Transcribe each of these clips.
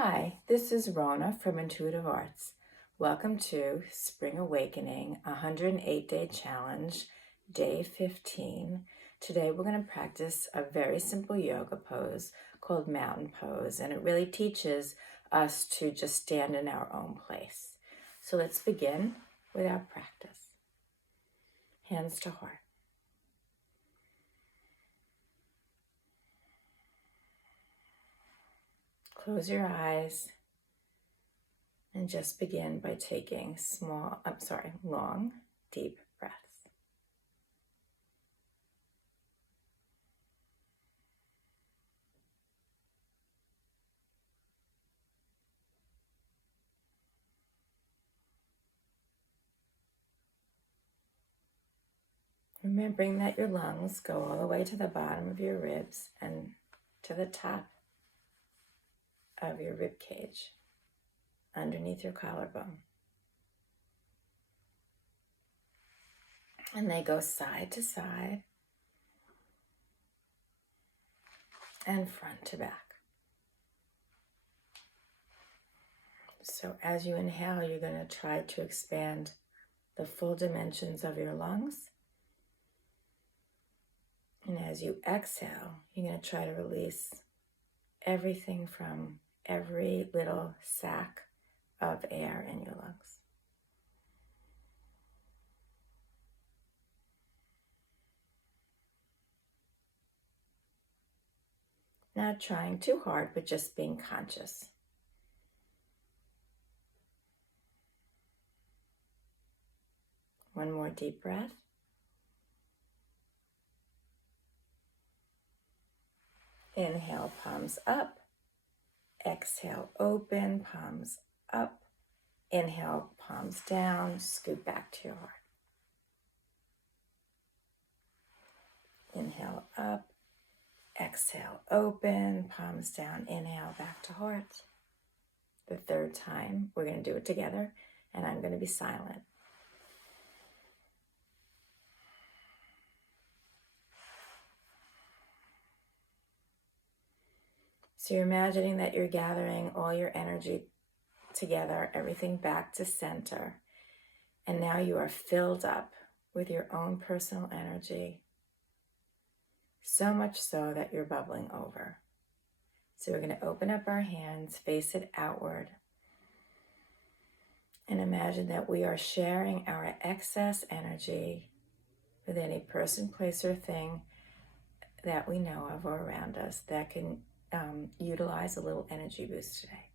Hi, this is Rona from Intuitive Arts. Welcome to Spring Awakening 108-Day Challenge, Day 15. Today we're going to practice a very simple yoga pose called Mountain Pose, and it really teaches us to just stand in our own place. So let's begin with our practice. Hands to heart. Close your eyes and just begin by taking long, deep breaths. Remembering that your lungs go all the way to the bottom of your ribs and to the top of your rib cage, underneath your collarbone. And they go side to side and front to back. So as you inhale, you're going to try to expand the full dimensions of your lungs. And as you exhale, you're going to try to release everything from every little sac of air in your lungs. Not trying too hard, but just being conscious. One more deep breath. Inhale, palms up. Exhale, open, palms up. Inhale, palms down, scoot back to your heart. Inhale up. Exhale, open, palms down. Inhale, back to heart. The third time, we're going to do it together, and I'm going to be silent. So you're imagining that you're gathering all your energy together, everything back to center. And now you are filled up with your own personal energy, so much so that you're bubbling over. So we're going to open up our hands, face it outward, and imagine that we are sharing our excess energy with any person, place, or thing that we know of or around us that can utilize a little energy boost today.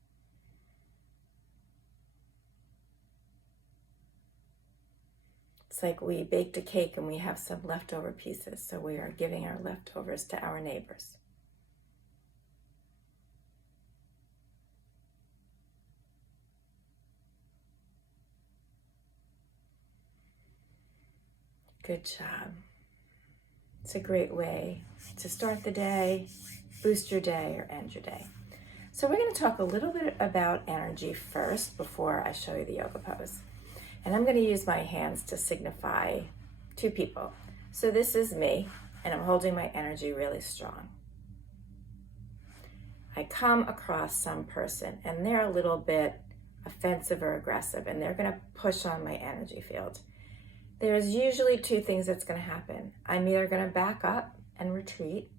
It's like we baked a cake and we have some leftover pieces, so we are giving our leftovers to our neighbors. Good job. It's a great way to start the day, boost your day, or end your day. So we're going to talk a little bit about energy first before I show you the yoga pose. And I'm going to use my hands to signify two people. So this is me, and I'm holding my energy really strong. I come across some person, and they're a little bit offensive or aggressive, and they're going to push on my energy field. There's usually two things that's going to happen. I'm either going to back up and retreat,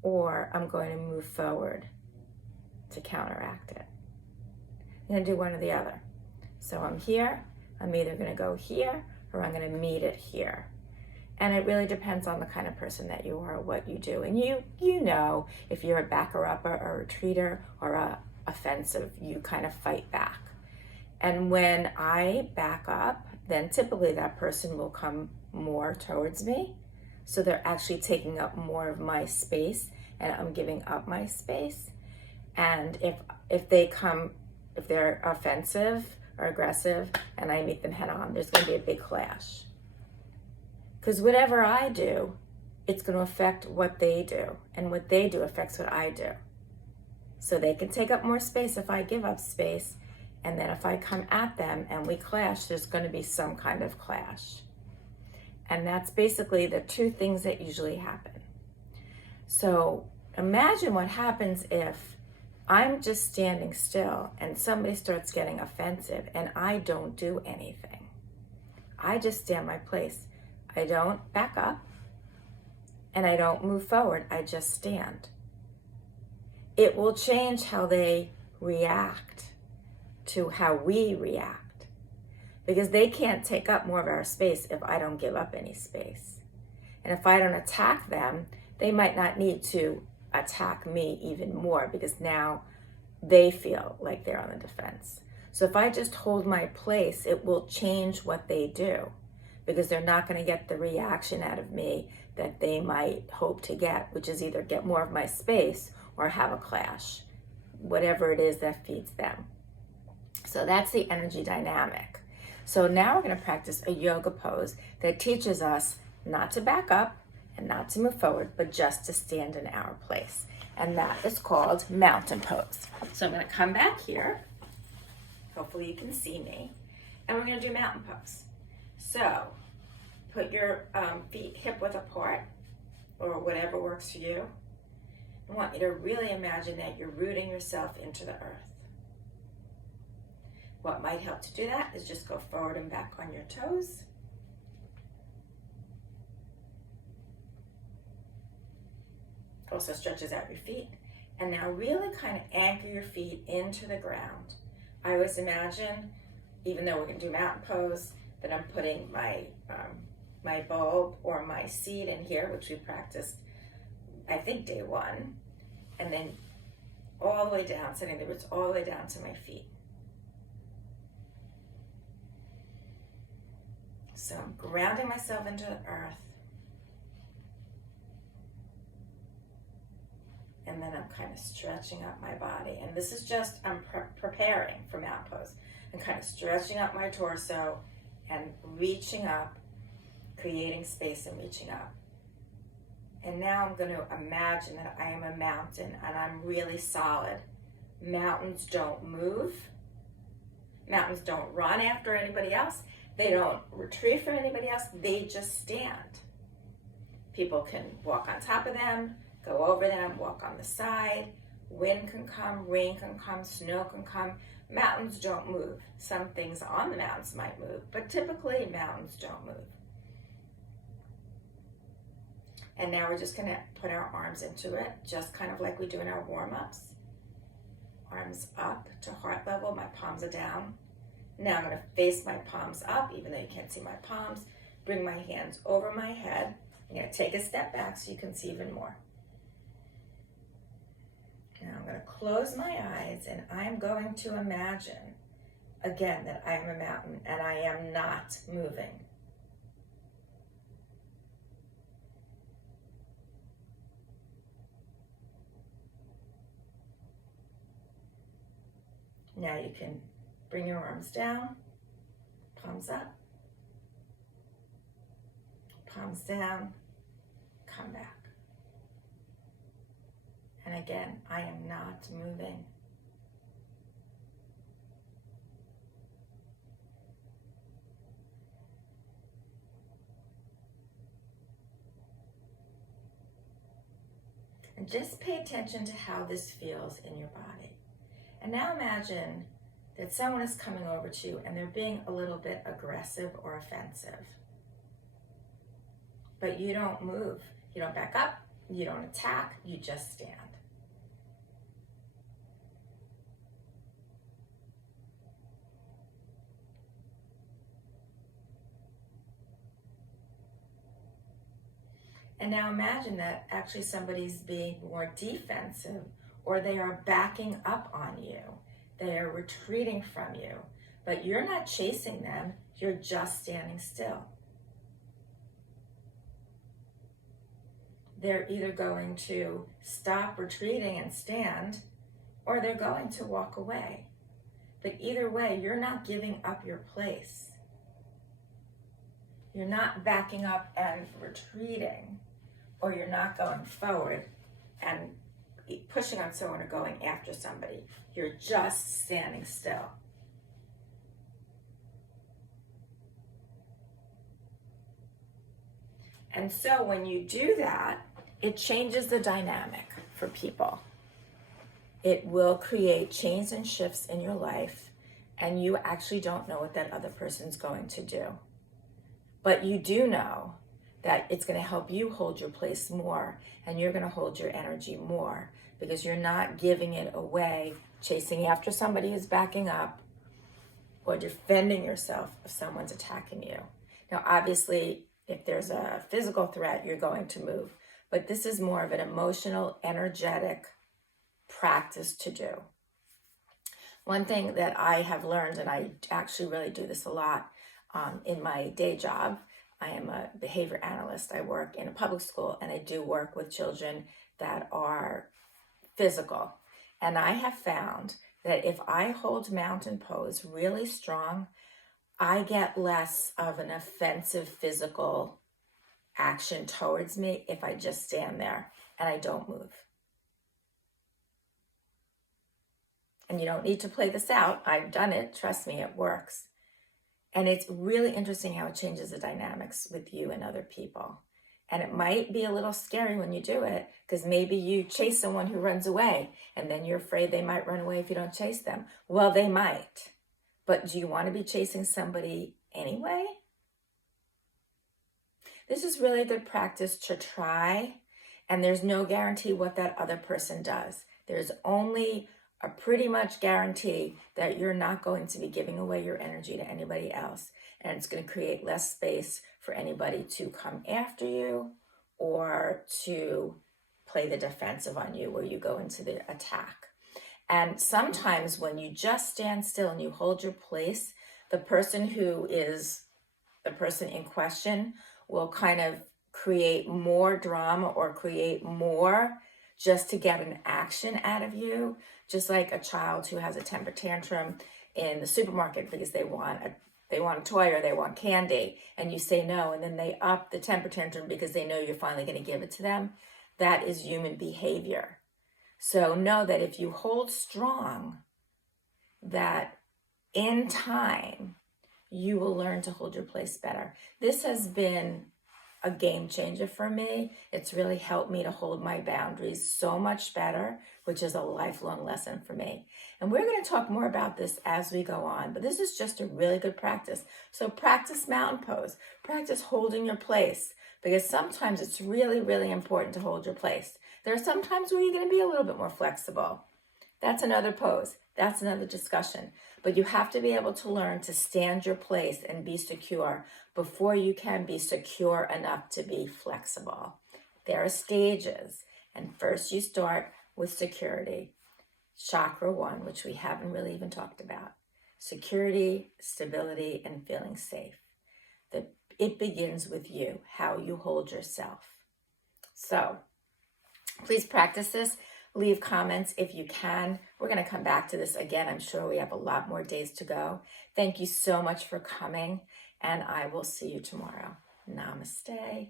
or I'm going to move forward to counteract it. I'm going to do one or the other. So I'm here, I'm either going to go here, or I'm going to meet it here. And it really depends on the kind of person that you are, what you do. And you know, if you're a backer-upper or a retreater or a offensive, you kind of fight back. And when I back up, then typically that person will come more towards me. So they're actually taking up more of my space, and I'm giving up my space. And if they're offensive or aggressive and I meet them head on, there's going to be a big clash. Because whatever I do, it's going to affect what they do, and what they do affects what I do. So they can take up more space if I give up space, and then if I come at them and we clash, there's going to be some kind of clash. And that's basically the two things that usually happen. So imagine what happens if I'm just standing still and somebody starts getting offensive and I don't do anything. I just stand my place. I don't back up and I don't move forward. I just stand. It will change how they react to how we react, because they can't take up more of our space if I don't give up any space. And if I don't attack them, they might not need to attack me even more, because now they feel like they're on the defense. So if I just hold my place, it will change what they do, because they're not going to get the reaction out of me that they might hope to get, which is either get more of my space or have a clash, whatever it is that feeds them. So that's the energy dynamic. So now we're going to practice a yoga pose that teaches us not to back up and not to move forward, but just to stand in our place. And that is called mountain pose. So I'm going to come back here. Hopefully you can see me. And we're going to do mountain pose. So put your feet hip width apart, or whatever works for you. I want you to really imagine that you're rooting yourself into the earth. What might help to do that is just go forward and back on your toes. Also stretches out your feet. And now really kind of anchor your feet into the ground. I always imagine, even though we're going to do mountain pose, that I'm putting my bulb or my seed in here, which we practiced, I think, day one, and then all the way down, sending the roots all the way down to my feet. So I'm grounding myself into the earth. And then I'm kind of stretching up my body. And this is just, I'm preparing for mountain pose. I'm kind of stretching up my torso and reaching up, creating space and reaching up. And now I'm going to imagine that I am a mountain and I'm really solid. Mountains don't move. Mountains don't run after anybody else. They don't retreat from anybody else. They just stand. People can walk on top of them, go over them, walk on the side. Wind can come, rain can come, snow can come. Mountains don't move. Some things on the mountains might move, but typically mountains don't move. And now we're just going to put our arms into it, just kind of like we do in our warm-ups. Arms up to heart level, my palms are down. Now I'm going to face my palms up, even though you can't see my palms. Bring my hands over my head. I'm going to take a step back so you can see even more. Now I'm going to close my eyes and I'm going to imagine, again, that I am a mountain and I am not moving. Now you can bring your arms down, palms up, palms down, come back. And again, I am not moving. And just pay attention to how this feels in your body. And now imagine that someone is coming over to you and they're being a little bit aggressive or offensive. But you don't move. You don't back up. You don't attack. You just stand. And now imagine that actually somebody's being more defensive, or they are backing up on you. They are retreating from you, but you're not chasing them. You're just standing still. They're either going to stop retreating and stand, or they're going to walk away. But either way, you're not giving up your place. You're not backing up and retreating, or you're not going forward and pushing on someone or going after somebody. You're just standing still. And so when you do that, it changes the dynamic for people. it will create change and shifts in your life, and you actually don't know what that other person's going to do. But you do know that it's going to help you hold your place more, and you're going to hold your energy more because you're not giving it away, chasing after somebody who's backing up, or defending yourself if someone's attacking you. Now, obviously, if there's a physical threat, you're going to move. But this is more of an emotional, energetic practice to do. One thing that I have learned, and I actually really do this a lot in my day job, I am a behavior analyst. I work in a public school, and I do work with children that are physical. And I have found that if I hold mountain pose really strong, I get less of an offensive physical action towards me if I just stand there and I don't move. And you don't need to play this out. I've done it. Trust me, it works. And it's really interesting how it changes the dynamics with you and other people. And it might be a little scary when you do it, because maybe you chase someone who runs away and then you're afraid they might run away if you don't chase them. Well, they might. But do you want to be chasing somebody anyway? This is really a good practice to try, and there's no guarantee what that other person does. There's only a pretty much guarantee that you're not going to be giving away your energy to anybody else, and it's going to create less space for anybody to come after you or to play the defensive on you where you go into the attack. And sometimes when you just stand still and you hold your place, the person who is the person in question will kind of create more drama or create more just to get an action out of you, just like a child who has a temper tantrum in the supermarket because they want a toy or they want candy, and you say no, and then they up the temper tantrum because they know you're finally going to give it to them. That is human behavior. So know that if you hold strong, that in time, you will learn to hold your place better. This has been a game changer for me. It's really helped me to hold my boundaries so much better, which is a lifelong lesson for me. And we're going to talk more about this as we go on, but this is just a really good practice. So practice mountain pose, practice holding your place, because sometimes it's really, really important to hold your place. There are some times where you're going to be a little bit more flexible. That's another pose. That's another discussion. But you have to be able to learn to stand your place and be secure before you can be secure enough to be flexible. There are stages. And first you start with security. Chakra 1, which we haven't really even talked about. Security, stability, and feeling safe. It begins with you, how you hold yourself. So please practice this. Leave comments if you can. We're going to come back to this again. I'm sure we have a lot more days to go. Thank you so much for coming, and I will see you tomorrow. Namaste.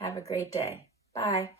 Have a great day. Bye.